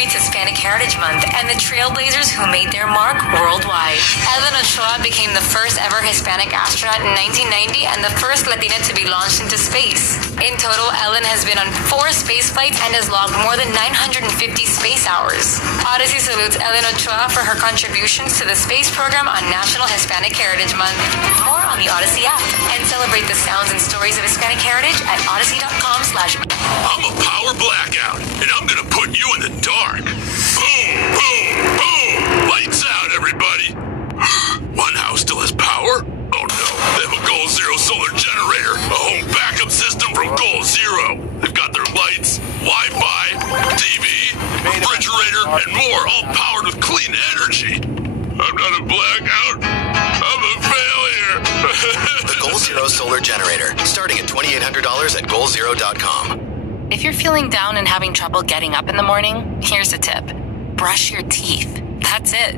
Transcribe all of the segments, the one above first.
celebrates Hispanic Heritage Month and the trailblazers who made their mark worldwide. Ellen Ochoa became the first ever Hispanic astronaut in 1990 and the first Latina to be launched into space. In total, Ellen has been on 4 space flights and has logged more than 950 space hours. Odyssey salutes Ellen Ochoa for her contributions to the space program on National Hispanic Heritage Month. More on the Odyssey app and celebrate the sounds and stories of Hispanic heritage at odyssey.com/. I'm a power blackout, and I'm gonna put you in the dark. Boom, boom, boom! Lights out, everybody. One house still has power? Oh no, they have a Goal Zero solar generator, a home backup system from Goal Zero. They've got their lights, Wi-Fi, TV, refrigerator, and more, all powered with clean energy. I'm not a blackout. I'm a failure. The Goal Zero solar generator, starting at $2,800 at GoalZero.com. If you're feeling down and having trouble getting up in the morning, here's a tip. Brush your teeth. That's it.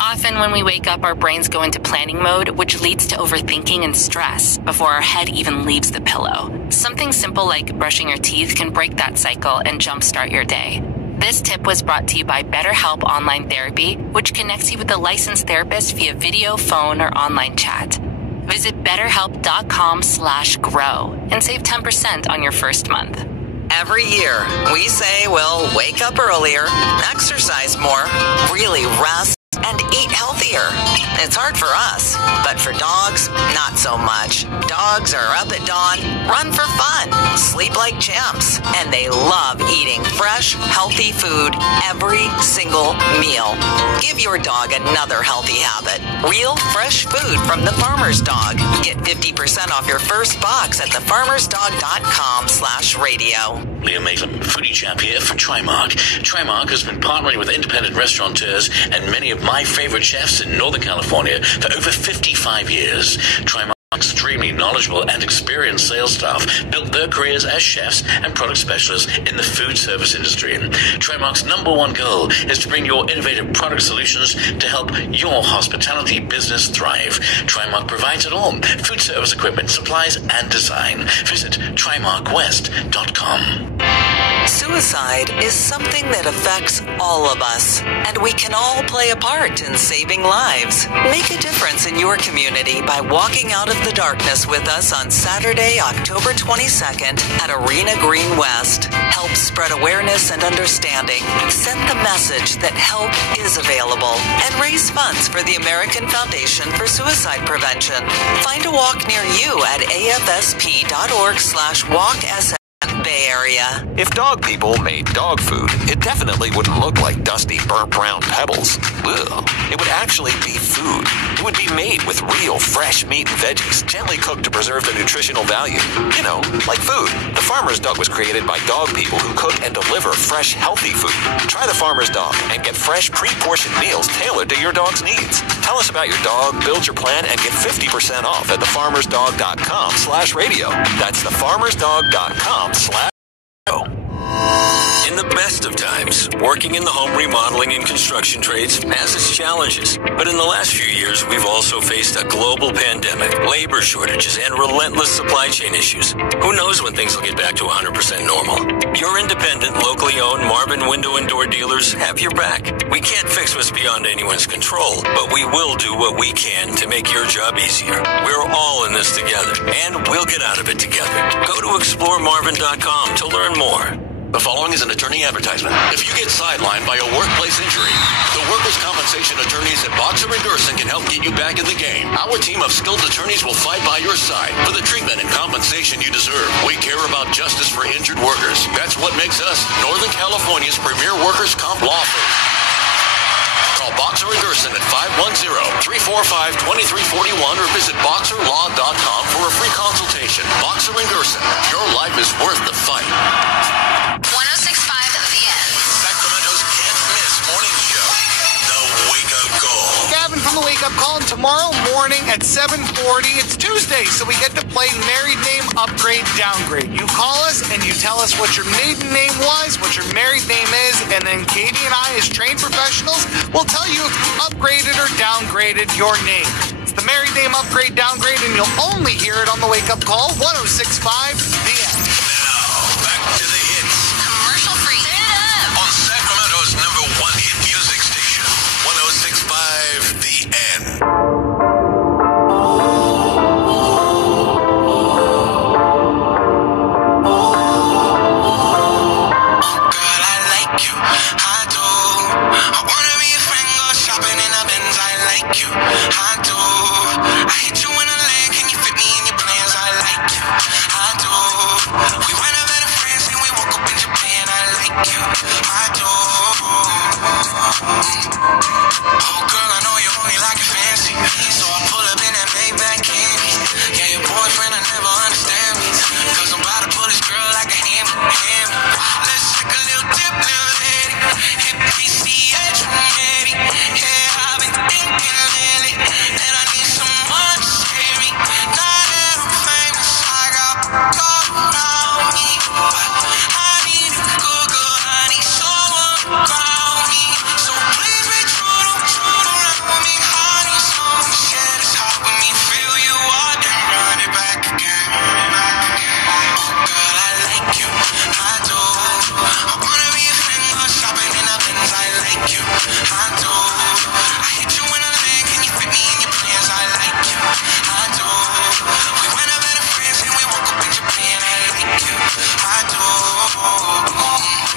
Often when we wake up, our brains go into planning mode, which leads to overthinking and stress before our head even leaves the pillow. Something simple like brushing your teeth can break that cycle and jumpstart your day. This tip was brought to you by BetterHelp Online Therapy, which connects you with a licensed therapist via video, phone, or online chat. Visit BetterHelp.com/grow and save 10% on your first month. Every year, we say we'll wake up earlier, exercise more, really rest, and eat healthier. It's hard for us, but for dogs, not so much. Dogs are up at dawn, run for fun, sleep like champs, and they love eating fresh, healthy food every single meal. Give your dog another healthy habit. Real, fresh food from the Farmer's Dog. Get 50% off your first box at thefarmersdog.com/radio. Liam Maitland, foodie chap here for Trimark. Trimark has been partnering with independent restaurateurs and many of my favorite chefs in Northern California for over 55 years. Trimark's extremely knowledgeable and experienced sales staff built their careers as chefs and product specialists in the food service industry. Trimark's #1 goal is to bring your innovative product solutions to help your hospitality business thrive. Trimark provides it all: food service equipment, supplies, and design. Visit TrimarkWest.com. Suicide is something that affects all of us, and we can all play a part in saving lives. Make a difference in your community by walking out of the darkness with us on Saturday, October 22nd at Arena Green West. Help spread awareness and understanding. Send the message that help is available and raise funds for the American Foundation for Suicide Prevention. Find a walk near you at afsp.org/walksn. Bay Area. If dog people made dog food, it definitely wouldn't look like dusty, burnt brown pebbles. Ugh. It would actually be food. It would be made with real, fresh meat and veggies, gently cooked to preserve the nutritional value. You know, like food. The Farmer's Dog was created by dog people who cook and deliver fresh, healthy food. Try the Farmer's Dog and get fresh, pre-portioned meals tailored to your dog's needs. Tell us about your dog, build your plan, and get 50% off at thefarmersdog.com/radio. That's thefarmersdog.com/radio. In the best of times, working in the home remodeling and construction trades has its challenges. But in the last few years, we've also faced a global pandemic, labor shortages, and relentless supply chain issues. Who knows when things will get back to 100% normal? Your independent, locally owned Marvin window and door dealers have your back. We can't fix what's beyond anyone's control, but we will do what we can to make your job easier. We're all in this together, and we'll get out of it together. Go to exploremarvin.com to learn more. The following is an attorney advertisement. If you get sidelined by a workplace injury, the workers' compensation attorneys at Boxer & Gerson can help get you back in the game. Our team of skilled attorneys will fight by your side for the treatment and compensation you deserve. We care about justice for injured workers. That's what makes us Northern California's premier workers' comp law firm. Call Boxer & Gerson at 510-345-2341 or visit boxerlaw.com for a free consultation. Boxer & Gerson, your life is worth the fight. 106.5 The End. Sacramento's can't-miss morning show, The Wake Up Call. Gavin from The Wake Up Call, and tomorrow morning at 7:40, it's Tuesday, so we get to play Married Name Upgrade Downgrade. You call us and you tell us what your maiden name was, what your married name is, and then Katie and I, as trained professionals, will tell you if you upgraded or downgraded your name. It's the Married Name Upgrade Downgrade, and you'll only hear it on The Wake Up Call, 106.5 The End. Now, back to the hits. Commercial free. On Sacramento's like you, I do. Oh girl, I know you only like it fancy, so I pull up in that Maybach candy. Yeah, your boyfriend, I never understand me, cause I'm about to pull this girl like a hammy. Let's take a little dip, little lady. Hit PCH from Eddie. Yeah, I've been thinking lately that I need someone to save me. Now that I'm famous, I got gold around me, but I need a good, I need someone around me. So please be true, don't around me, honey. So share this heart with me, feel you are, then run it back again. Oh girl, I like you, I do. I wanna be a friend, go shopping in the Benz. I like you, I do. I hit you in the leg, can you fit me in your plans? I like you, I do. We went up better friends and we woke up in Japan. I like you, I do.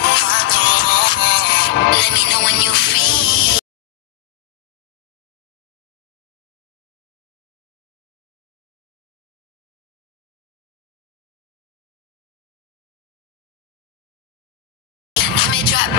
I do. Let me know when you feel. Let me drop